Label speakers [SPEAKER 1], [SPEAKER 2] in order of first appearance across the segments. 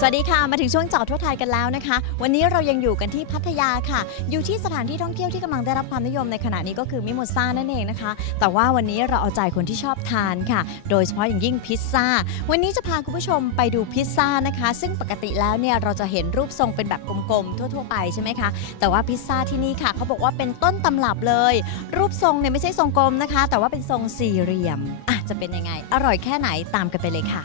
[SPEAKER 1] สวัสดีค่ะ มาถึงช่วงเจอดทั่วไทยกันแล้วนะคะ วันนี้เรายังอยู่กันที่พัทยาค่ะ อยู่ที่สถานที่ท่องเที่ยวที่กำลังได้รับความนิยมในขณะนี้ก็คือมิโมซ่านั่นเองนะคะ แต่ว่าวันนี้เราเอาใจคนที่ชอบทานค่ะ โดยเฉพาะอย่างยิ่งพิซซ่า วันนี้จะพาคุณผู้ชมไปดูพิซซ่านะคะ ซึ่งปกติแล้วเนี่ยเราจะเห็นรูปทรงเป็นแบบกลมๆทั่ว ๆ ไปใช่ไหมคะ แต่ว่าพิซซ่าที่นี่ค่ะเขาบอกว่าเป็นต้นตำรับเลย รูปทรงเนี่ยไม่ใช่ทรงกลมนะคะ แต่ว่าเป็นทรงสี่เหลี่ยมอะจะเป็นยังไง อร่อยแค่ไหนตามกันไปเลยค่ะ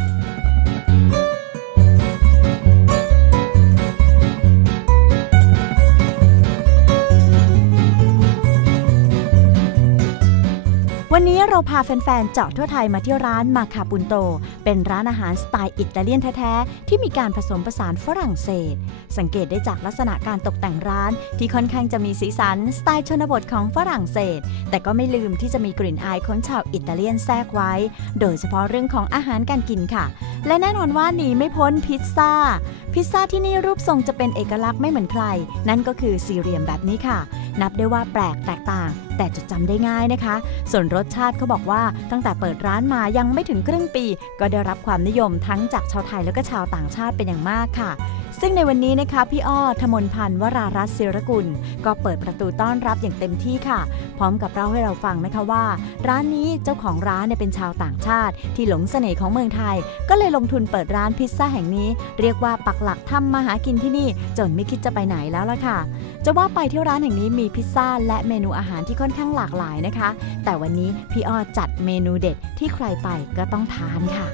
[SPEAKER 1] วันนี้เราพาแฟนๆ เจาะทั่วไทยมาที่ร้านมาคาปุนโต เป็นร้านอาหารสไตล์อิตาเลียนแท้ๆ ที่มีการผสมผสานฝรั่งเศส สังเกตได้จากลักษณะการตกแต่งร้าน ที่ค่อนข้างจะมีสีสันสไตล์ชนบทของฝรั่งเศส แต่ก็ไม่ลืมที่จะมีกลิ่นอายของชาวอิตาเลียนแทรกไว้ โดยเฉพาะเรื่องของอาหารการกินค่ะ และแน่นอนว่าหนีไม่พ้นพิซซ่า พิซซ่าที่นี่รูปทรงจะเป็นเอกลักษณ์ไม่เหมือนใคร นั่นก็คือสี่เหลี่ยมแบบนี้ค่ะ นับได้ว่าแปลกแตกต่าง แต่จดจำได้ง่ายนะคะ ส่วนรสชาติเขาบอกว่าตั้งแต่เปิดร้านมายังไม่ถึงครึ่งปี ก็ได้รับความนิยมทั้งจากชาวไทยแล้วก็ชาวต่างชาติเป็นอย่างมากค่ะ ซึ่งในวันนี้นะคะ พี่อ้อธมนพันธ์วรารัตน์ศิรกุล ก็เปิดประตูต้อนรับอย่างเต็มที่ค่ะ พร้อมกับเล่าให้เราฟังนะคะว่า ร้านนี้เจ้าของร้านเนี่ยเป็นชาวต่างชาติ ที่หลงเสน่ห์ของเมืองไทย ก็เลยลงทุนเปิดร้านพิซซ่าแห่งนี้ เรียกว่าปักหลักทำมาหากินที่นี่ จนไม่คิดจะไปไหนแล้วล่ะค่ะ จะว่าไปที่ร้านแห่งนี้มีพิซซ่าและเมนูอาหารที่ค่อนข้างหลากหลายนะคะ แต่วันนี้พี่อ้อจัดเมนูเด็ดที่ใครไปก็ต้องทานค่ะ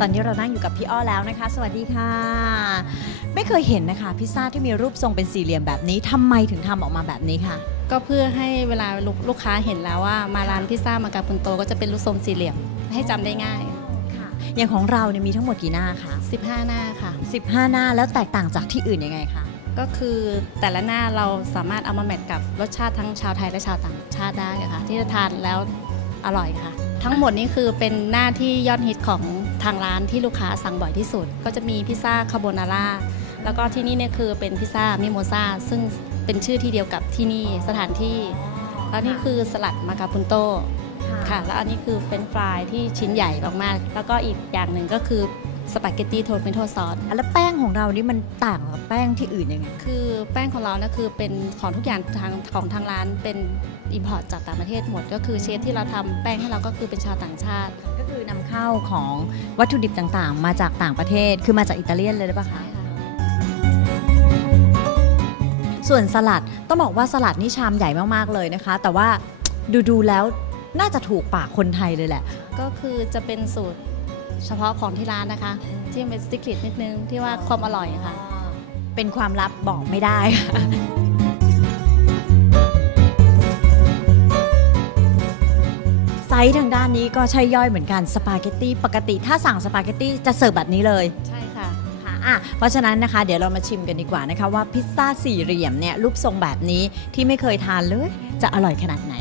[SPEAKER 1] ตอนนี้เรานั่งอยู่กับพี่อ้อแล้วนะคะ สวัสดีค่ะ ไม่เคยเห็นนะคะ พิซซ่าที่มีรูปทรงเป็นสี่เหลี่ยมแบบนี้ทำไมถึงทำออกมาแบบนี้ค่ะ
[SPEAKER 2] ก็เพื่อให้เวลาลูกลูกค้าเห็นแล้วว่ามาร้านพิซซ่ามากาปุนโตก็จะเป็นรูปทรงสี่เหลี่ยมให้จำได้ง่าย
[SPEAKER 1] อย่างของเราเนี่ยมีทั้งหมดกี่หน้าคะ
[SPEAKER 2] 15 หน้าค่ะ
[SPEAKER 1] 15 หน้าแล้วแตกต่างจากที่อื่นยังไงคะ
[SPEAKER 2] ก็คือแต่ละหน้าเราสามารถเอามาแมทกับรสชาติทั้งชาวไทยและชาวต่างชาติได้ค่ะ ที่จะทานแล้วอร่อยค่ะ ทั้งหมดนี้คือเป็นหน้าที่ยอดฮิตของทางร้านที่ลูกค้าสั่งบ่อยที่สุด ก็จะมีพิซซ่าคาโบนาร่าแล้วก็ที่นี่เนี่ยคือเป็นพิซซ่ามิโมซาซึ่งเป็นชื่อที่เดียวกับที่นี่สถานที่ แล้วนี่คือสลัดมากาปุนโต ค่ะ แล้วอันนี้คือเฟรนช์ฟรายที่ชิ้นใหญ่มากๆ แล้วก็อีกอย่างหนึ่งก็คือสปาเกตตี้โทเมโตซอส
[SPEAKER 1] แล้วแป้งของเรานี่มันต่างกับแป้งที่อื่นยังไง
[SPEAKER 2] คือแป้งของเรานะคือเป็นของทุกอย่างทางของทางร้านเป็นอิมพอร์ตจากต่างประเทศหมด ก็คือเชฟที่เราทำแป้งให้เราก็คือเป็นชาวต่างชาติ
[SPEAKER 1] ก็คือนำเข้าของวัตถุดิบต่างๆ มาจากต่างประเทศ คือมาจากอิตาเลียนเลยหรือเปล่าคะส่วนสลัดต้องบอกว่าสลัดนี่ชามใหญ่มากๆเลยนะคะ แต่ว่าดูๆแล้ว น่าจะถูกปากคนไทยเลยแหละ
[SPEAKER 2] ก็คือจะเป็นสูตรเฉพาะของที่ร้านนะคะ ที่เป็นซิกเ e ตนิดนึงที่ว่าความอร่อยอะค่ะ
[SPEAKER 1] เป็นความลับบอกไม่ได้ค่ะไซส์ทางด้านนี้ก็ใช่ย่อยเหมือนกันสปาเกตตี้ปกติถ้าสั่งสปาเกตตี้จะเสิร์ฟแบบนี้เลย
[SPEAKER 2] ใช่ค่ะ
[SPEAKER 1] ค่ะอะเพราะฉะนั้นนะคะ เดี๋ยวเรามาชิมกันดีกว่านะคะว่าพิซซ่าสี่เหลี่ยมเนี่ยรูปทรงแบบนี้ที่ไม่เคยทานเลย จะอร่อยขนาดไหน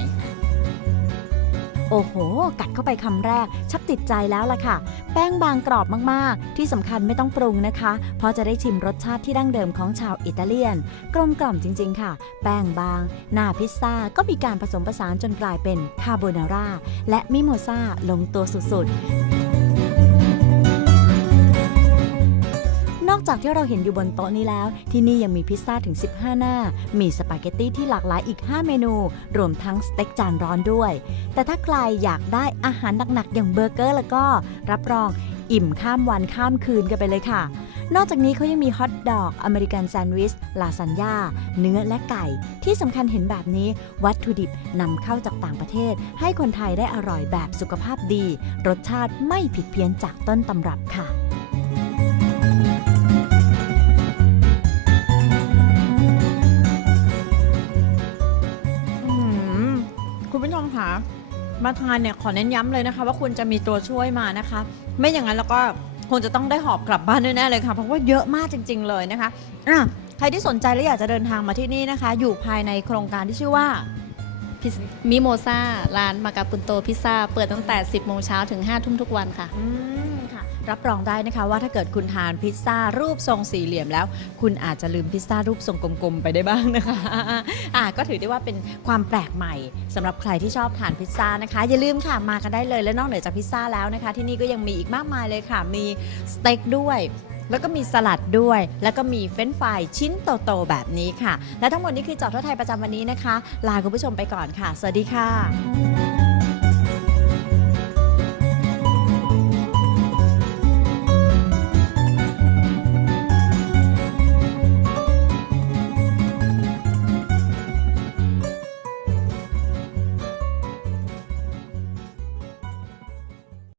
[SPEAKER 1] โอ้โห กัดเข้าไปคำแรก ชักติดใจแล้วล่ะค่ะ แป้งบางกรอบมากๆ ที่สำคัญไม่ต้องปรุงนะคะ เพราะจะได้ชิมรสชาติที่ดั้งเดิมของชาวอิตาเลียน กลมกล่อมจริง ๆ ค่ะ แป้งบาง หน้าพิซซ่าก็มีการผสมผสานจนกลายเป็นคาโบนาร่าและมิโมซาลงตัวสุดๆ อกจากที่เราเห็นอยู่บนโต๊ะนี้แล้ว ที่นี่ยังมีพิซซ่าถึง 15 หน้า มีสปาเกตตี้ที่หลากหลายอีก 5 เมนู รวมทั้งสเต็กจานร้อนด้วย แต่ถ้าใครอยากได้อาหารหนักๆ อย่างเบอร์เกอร์แล้วก็ รับรองอิ่มข้ามวันข้ามคืนกันไปเลยค่ะ นอกจากนี้เขายังมีฮอทดอก อเมริกันแซนด์วิช ลาซานญ่า เนื้อและไก่ ที่สำคัญเห็นแบบนี้ วัตถุดิบนำเข้าจากต่างประเทศ ให้คนไทยได้อร่อยแบบสุขภาพดี รสชาติไม่ผิดเพี้ยนจากต้นตำรับค่ะ คุณผู้ชมคะมาทานเนี่ยขอเน้นย้ำเลยนะคะ ว่าคุณจะมีตัวช่วยมานะคะ ไม่อย่างนั้นแล้วก็คงจะต้องได้หอบกลับบ้านแน่ๆเลยค่ะ เพราะว่าเยอะมากจริง ๆ เลยนะคะอะใครที่สนใจและอยากจะเดินทางมาที่นี่นะคะ อยู่ภายในโครงการที่ชื่อว่า
[SPEAKER 2] มิโมซาร้านมากาปุนโตพิซซ่าเปิดตั้งแต่ 10 โมงเช้าถึง 5 ทุ่มทุกวันค่ะ
[SPEAKER 1] อืมค่ะ รับรองได้นะคะว่าถ้าเกิดคุณทานพิซซ่ารูปทรงสี่เหลี่ยมแล้ว คุณอาจจะลืมพิซซ่ารูปทรงกลมๆไปได้บ้างนะคะอะก็ถือได้ว่าเป็นความแปลกใหม่สำหรับใครที่ชอบทานพิซซ่านะคะ อย่าลืมค่ะมากันได้เลยและนอกเหนือจากพิซซ่าแล้วนะคะ ที่นี่ก็ยังมีอีกมากมายเลยค่ะ มีสเต็กด้วยแล้วก็มีสลัดด้วย แล้วก็มีเฟรนช์ฟรายชิ้นโต ๆ แบบนี้ค่ะ และทั้งหมดนี้คือจอดทั่วไทยประจำวันนี้นะคะ ลาคุณผู้ชมไปก่อนค่ะ สวัสดีค่ะ